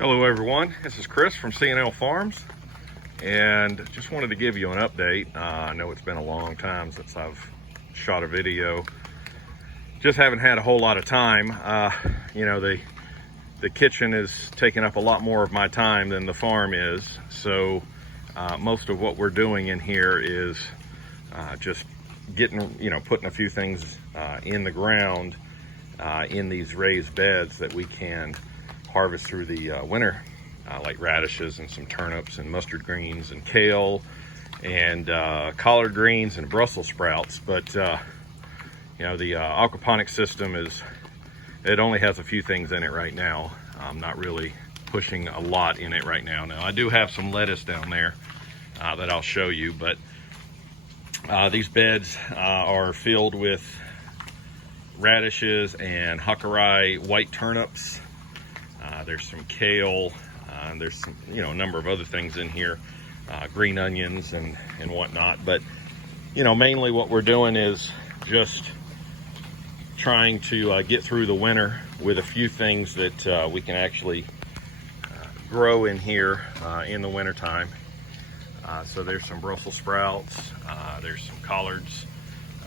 Hello everyone, this is Chris from C&L Farms, and just wanted to give you an update. I know it's been a long time since I've shot a video. Just haven't had a whole lot of time. You know, the kitchen is taking up a lot more of my time than the farm is, so most of what we're doing in here is just getting, putting a few things in the ground in these raised beds that we can harvest through the winter, like radishes and some turnips and mustard greens and kale and collard greens and Brussels sprouts. But the aquaponics system it only has a few things in it right now. I'm not really pushing a lot in it right now. Now I do have some lettuce down there that I'll show you, but these beds are filled with radishes and Hakurei white turnips. There's some kale, there's some, a number of other things in here, green onions and whatnot. But, mainly what we're doing is just trying to get through the winter with a few things that we can actually grow in here in the winter time. So there's some Brussels sprouts, there's some collards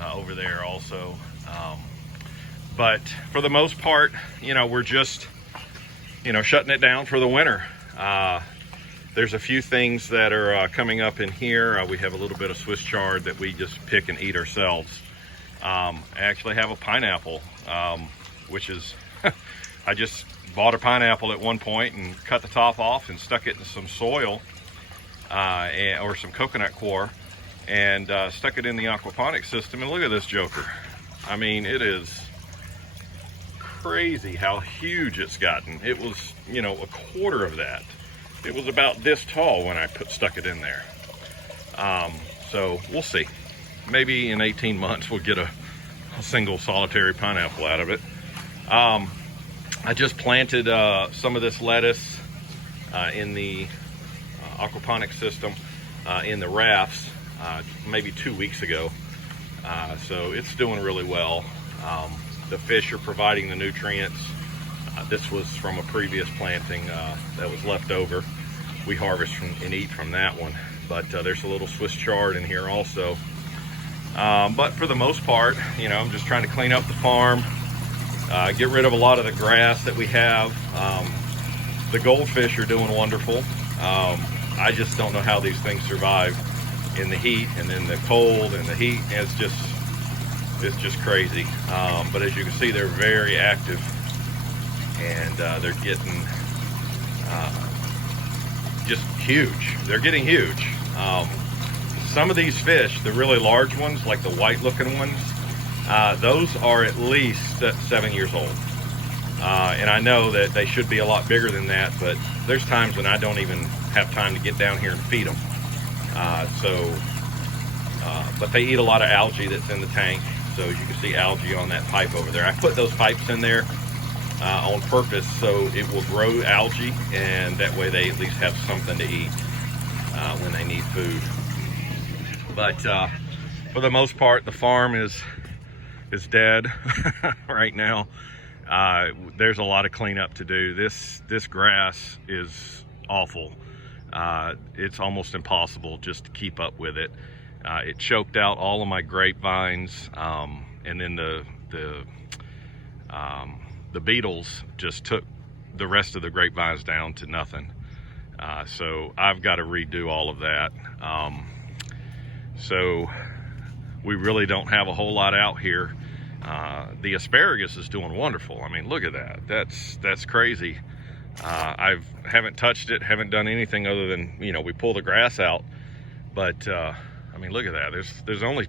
over there also. But for the most part, we're just shutting it down for the winter. There's a few things that are coming up in here. We have a little bit of Swiss chard that we just pick and eat ourselves. I actually have a pineapple, which is, I just bought a pineapple at one point and cut the top off and stuck it in some soil or some coconut coir and stuck it in the aquaponics system. And look at this joker. I mean, it is crazy how huge it's gotten. It was, a quarter of that. It was about this tall when I stuck it in there. So we'll see. Maybe in 18 months we'll get a single solitary pineapple out of it. I just planted some of this lettuce in the aquaponics system in the rafts maybe 2 weeks ago. So it's doing really well. The fish are providing the nutrients. This was from a previous planting that was left over. We harvest and eat from that one. But there's a little Swiss chard in here also. But for the most part, I'm just trying to clean up the farm, get rid of a lot of the grass that we have. The goldfish are doing wonderful. I just don't know how these things survive in the heat and in the cold and the heat. It's just crazy. But as you can see, they're very active and they're getting just huge. They're getting huge. Some of these fish, the really large ones, like the white looking ones, those are at least 7 years old. And I know that they should be a lot bigger than that, but there's times when I don't even have time to get down here and feed them. But they eat a lot of algae that's in the tank. So as you can see algae on that pipe over there. I put those pipes in there on purpose so it will grow algae, and that way they at least have something to eat when they need food. But for the most part, the farm is dead right now. There's a lot of cleanup to do. This grass is awful. It's almost impossible just to keep up with it. It choked out all of my grapevines, and then the beetles just took the rest of the grapevines down to nothing. So I've got to redo all of that. So we really don't have a whole lot out here. The asparagus is doing wonderful. I mean, look at that. That's crazy. I haven't touched it, haven't done anything other than, we pull the grass out. But I mean, look at that. There's only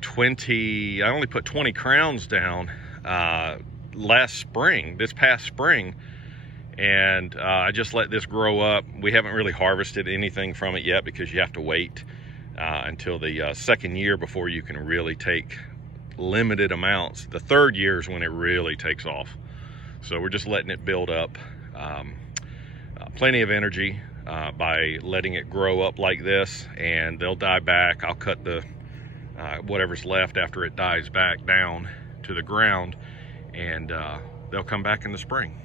20, I only put 20 crowns down this past spring. And I just let this grow up. We haven't really harvested anything from it yet because you have to wait until the second year before you can really take limited amounts. The third year is when it really takes off. So we're just letting it build up. Plenty of energy by letting it grow up like this, and they'll die back. I'll cut the whatever's left after it dies back down to the ground, and they'll come back in the spring.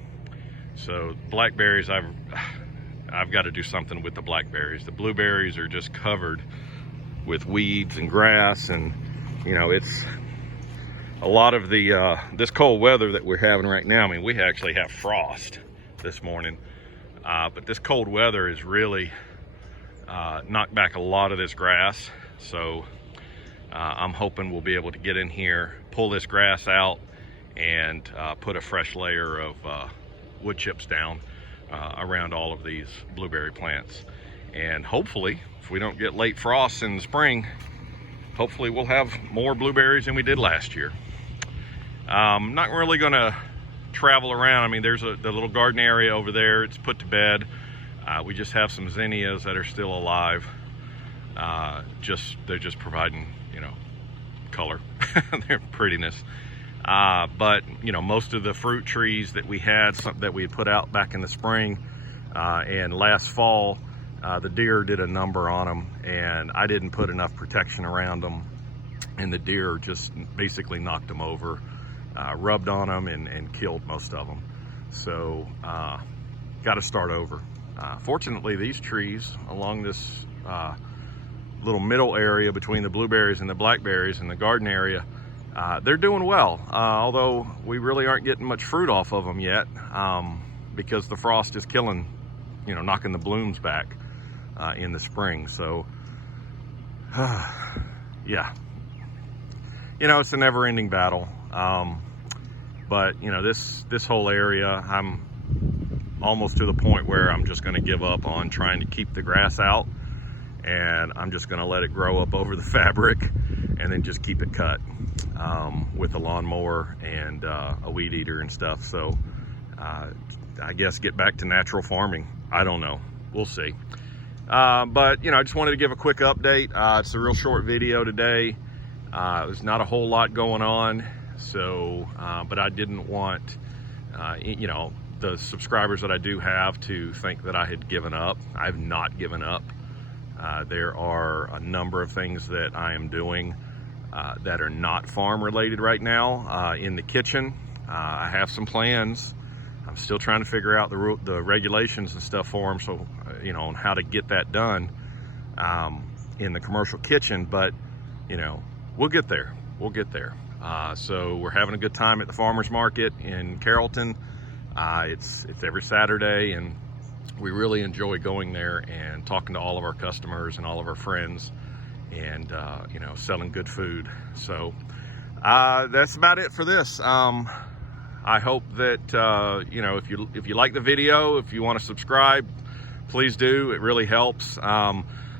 So blackberries, I've got to do something with the blackberries. The blueberries are just covered with weeds and grass, and you know, it's a lot of the this cold weather that we're having right now. I mean, we actually have frost this morning, but this cold weather has really knocked back a lot of this grass. So I'm hoping we'll be able to get in here, pull this grass out, and put a fresh layer of wood chips down around all of these blueberry plants. And hopefully, if we don't get late frosts in the spring, hopefully we'll have more blueberries than we did last year. I'm not really gonna travel around. I mean, there's the little garden area over there. It's put to bed. We just have some zinnias that are still alive. They're just providing, you know, color, their prettiness. But you know, most of the fruit trees that we had, that we had put out back in the spring and last fall, the deer did a number on them, and I didn't put enough protection around them, and the deer just basically knocked them over, rubbed on them, and killed most of them. So got to start over. Fortunately, these trees along this little middle area between the blueberries and the blackberries in the garden area, they're doing well, although we really aren't getting much fruit off of them yet, because the frost is killing, you know, knocking the blooms back in the spring. So yeah, you know, it's a never-ending battle. But you know, this whole area, I'm almost to the point where I'm just going to give up on trying to keep the grass out, and I'm just going to let it grow up over the fabric and then just keep it cut with a lawnmower and a weed eater and stuff. So I guess get back to natural farming. I don't know, we'll see. But you know, I just wanted to give a quick update. It's a real short video today. There's not a whole lot going on, so but I didn't want you know, the subscribers that I do have to think that I had given up. I've not given up. There are a number of things that I am doing that are not farm related right now in the kitchen. I have some plans. I'm still trying to figure out the regulations and stuff for them, so you know, on how to get that done in the commercial kitchen. But you know, we'll get there. We'll get there. So we're having a good time at the farmers market in Carrollton. It's every Saturday, and we really enjoy going there and talking to all of our customers and all of our friends, and you know, selling good food. So that's about it for this. I hope that you know, if you like the video, if you want to subscribe, please do. It really helps.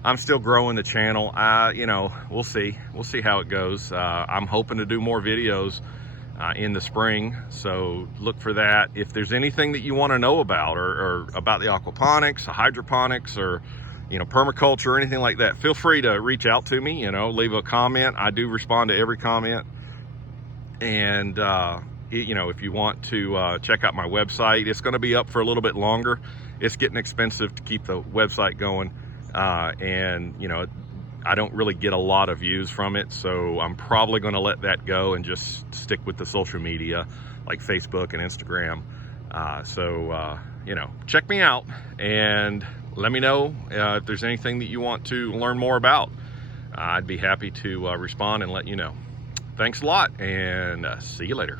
I'm still growing the channel. You know, we'll see how it goes. I'm hoping to do more videos in the spring, so look for that. If there's anything that you want to know about, or about the aquaponics, the hydroponics, or you know, permaculture, or anything like that, feel free to reach out to me. You know, leave a comment. I do respond to every comment. And you know, if you want to check out my website, it's going to be up for a little bit longer. It's getting expensive to keep the website going, and you know, I don't really get a lot of views from it, so I'm probably going to let that go and just stick with the social media like Facebook and Instagram. So you know, check me out and let me know if there's anything that you want to learn more about. I'd be happy to respond and let you know. Thanks a lot, and see you later.